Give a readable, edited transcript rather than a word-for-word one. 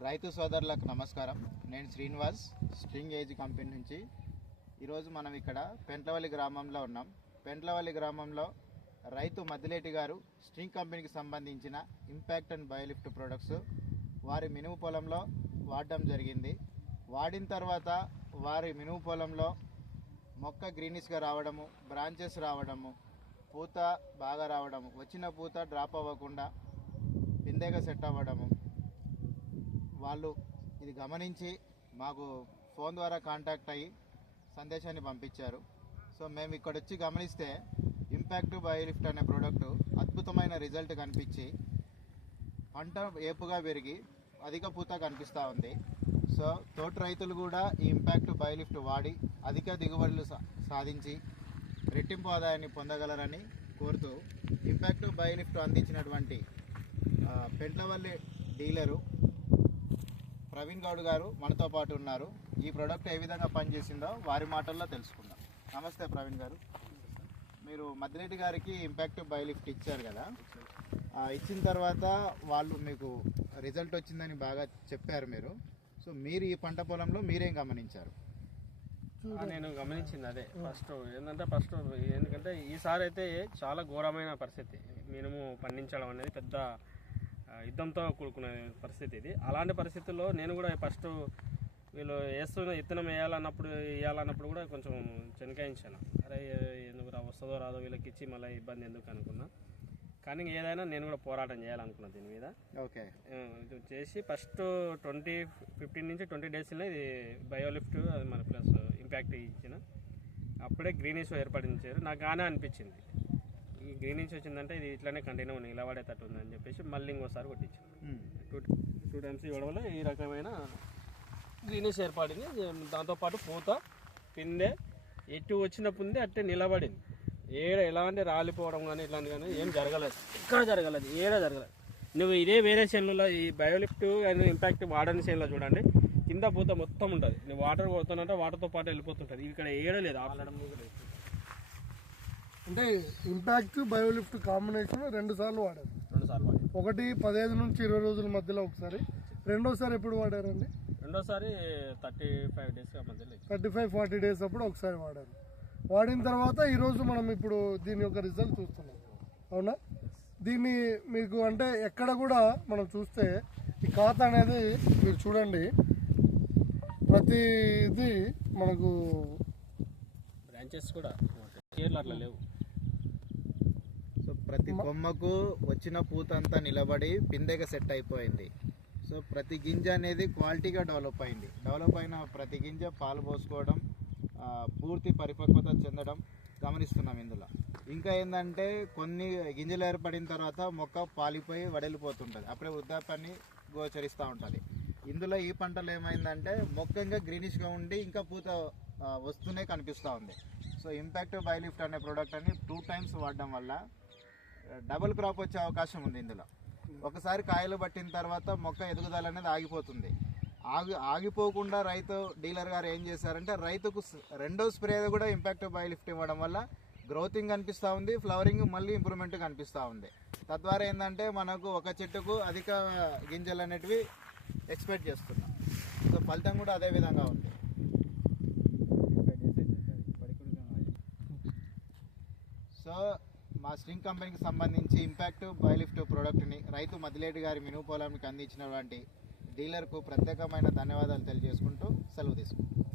రైతు సోదరులకు నమస్కారం. నేను శ్రీనివాస్, స్ట్రింగ్ ఏజ్ కంపెనీ నుంచి. ఈరోజు మనం ఇక్కడ పెంట్లవల్లి గ్రామంలో ఉన్నాం. పెంట్లవల్లి గ్రామంలో రైతు మద్దిలేటి గారు స్ట్రింగ్ కంపెనీకి సంబంధించిన ఇంపాక్ట్ అండ్ బయోలిఫ్ట్ ప్రొడక్ట్స్ వారి మినుము పొలంలో వాడడం జరిగింది. వాడిన తర్వాత వారి మినుము పొలంలో మొక్క గ్రీనిష్గా రావడము, బ్రాంచెస్ రావడము, పూత బాగా రావడము, వచ్చిన పూత డ్రాప్ అవ్వకుండా పిందెగా సెట్ అవ్వడము, వాళ్ళు ఇది గమనించి మాకు ఫోన్ ద్వారా కాంటాక్ట్ అయ్యి సందేశాన్ని పంపించారు. సో మేము ఇక్కడ వచ్చి గమనిస్తే ఇంపాక్ట్ బయోలిఫ్ట్ అనే ప్రోడక్ట్ అద్భుతమైన రిజల్ట్ కనిపించి పంట ఏపుగా పెరిగి అధిక పూత కనిపిస్తూ ఉంది. సో తోట రైతులు కూడా ఈ ఇంపాక్ట్ బయోలిఫ్ట్ వాడి అధిక దిగుబడులు సాధించి రెట్టింపు ఆదాయాన్ని పొందగలరని కోరుతూ ఇంపాక్ట్ బయోలిఫ్ట్ అందించినటువంటి పెంట్లవల్లి డీలరు ప్రవీణ్ గౌడ్ గారు మనతో పాటు ఉన్నారు. ఈ ప్రోడక్ట్ ఏ విధంగా పనిచేసిందో వారి మాటల్లో తెలుసుకుందాం. నమస్తే ప్రవీణ్ గారు, మీరు మద్దిలేటి గారికి ఇంపాక్ట్ బయోలిఫ్ట్ ఇచ్చారు కదా, ఇచ్చిన తర్వాత వాళ్ళు మీకు రిజల్ట్ వచ్చిందని బాగా చెప్పారు మీరు. సో మీరు ఈ పంట పొలంలో మీరేం గమనించారు? నేను గమనించింది అదే ఫస్ట్ ఎందుకంటే ఈసారి అయితే చాలా ఘోరమైన పరిస్థితి. మినుము పండించడం అనేది పెద్ద యుద్ధంతో కూడుకునే పరిస్థితి ఇది. అలాంటి పరిస్థితుల్లో నేను కూడా ఫస్ట్ వీళ్ళు విత్తనం వేయాలన్నప్పుడు కూడా కొంచెం చెనకాయించాను. అరే ఎందుకు వస్తుందో రాదో వీళ్ళకి ఇచ్చి మళ్ళీ ఇబ్బంది ఎందుకు అనుకున్నా. కానీ ఏదైనా నేను కూడా పోరాటం చేయాలనుకున్నాను దీని మీద. ఓకే, చేసి ఫస్ట్ 15 నుంచి 20 డేస్లో ఇది బయోలిఫ్ట్ అది మన ప్లస్ ఇంపాక్ట్ ఇచ్చిన అప్పుడే గ్రీనిష్ ఏర్పడించారు. నాకు గానే అనిపించింది ఈ గ్రీనిష్ వచ్చిందంటే ఇది ఇట్లానే కంటిన్యూ నిలబడేటట్టు ఉందని చెప్పేసి మళ్ళీ ఇంకోసారి కొట్టించాను. టూ టైమ్స్ ఇవ్వడం వల్ల ఈ రకమైన గ్రీనిష్ ఏర్పడింది. దాంతోపాటు పూత పిందె ఎటు వచ్చిన పుందె అట్టే నిలబడింది. ఎలాంటి రాలిపోవడం కానీ ఇట్లాంటి కానీ ఏం జరగలేదు, ఎక్కడ జరగలేదు, జరగలేదు. నువ్వు ఇదే వేరే చేనులలో ఈ బయోలిఫ్ట్ అండ్ ఇంపాక్ట్ వాడని చేనులో చూడండి, కింద పూత మొత్తం ఉంటుంది. నువ్వు వాటర్ కొడుతున్నట్టే వాటర్తో పాటు వెళ్ళిపోతుంటుంది. ఇక్కడ ఏడలేదు ఆడడం అంటే ఇంపాక్ట్ బయోలిఫ్ట్ కాంబినేషన్ 2 సార్లు వాడారు. ఒకటి 15 నుంచి 20 రోజుల మధ్యలో ఒకసారి, రెండోసారి ఎప్పుడు వాడారండి? రెండోసారి 35 డేస్ మధ్యలో 35-40 డేస్ అప్పుడు ఒకసారి వాడారు. వాడిన తర్వాత ఈరోజు మనం ఇప్పుడు దీని యొక్క రిజల్ట్ చూస్తున్నాం, అవునా? దీన్ని మీకు అంటే ఎక్కడ కూడా మనం చూస్తే ఈ ఖాతా అనేది మీరు చూడండి, ప్రతిది మనకు బ్రాంచెస్ కూడా అట్లా లేవు. సో ప్రతి కొమ్మకు వచ్చిన పూత అంతా నిలబడి పిందెగా సెట్ అయిపోయింది. సో ప్రతి గింజ అనేది క్వాలిటీగా డెవలప్ అయింది. డెవలప్ అయిన ప్రతి గింజ పాలు పోసుకోవడం, పూర్తి పరిపక్వత చెందడం గమనిస్తున్నాం ఇందులో. ఇంకా ఏంటంటే కొన్ని గింజలు ఏర్పడిన తర్వాత మొక్క పాలిపోయి వడలిపోతుంటుంది, అప్పుడే వృద్ధాప్యాన్ని గోచరిస్తూ ఉంటుంది. ఇందులో ఈ పంటలో ఏమైందంటే మొక్క ఇంకా గ్రీనిష్గా ఉండి ఇంకా పూత వస్తూనే కనిపిస్తూ ఉంది. సో ఇంపాక్ట్ బయోలిఫ్ట్ అనే ప్రోడక్ట్ అని 2 టైమ్స్ వాడడం వల్ల డబుల్ క్రాప్ వచ్చే అవకాశం ఉంది. ఇందులో ఒకసారి కాయలు పట్టిన తర్వాత మొక్క ఎదుగుదల అనేది ఆగిపోతుంది. ఆగిపోకుండా రైతు డీలర్ గారు ఏం చేశారంటే రైతుకు రెండో స్ప్రే కూడా ఇంపాక్ట్ బయోలిఫ్ట్ ఇవ్వడం వల్ల గ్రోతింగ్ కనిపిస్తూ ఉంది, ఫ్లవరింగ్ మళ్ళీ ఇంప్రూవ్మెంట్ కనిపిస్తూ ఉంది. తద్వారా ఏంటంటే మనకు ఒక చెట్టుకు అధిక గింజలు అనేటివి ఎక్స్పెక్ట్ చేస్తున్నాం. సో ఫలితం కూడా అదే విధంగా ఉంది. సో మా స్ట్రింగ్ కంపెనీకి సంబంధించి ఇంపాక్ట్ బయోలిఫ్ట్ ప్రోడక్ట్ని రైతు మద్దిలేటి గారి మినుము పొలానికి అందించినటువంటి డీలర్కు ప్రత్యేకమైన ధన్యవాదాలు తెలియజేసుకుంటూ సెలవు తీసుకుంటాం.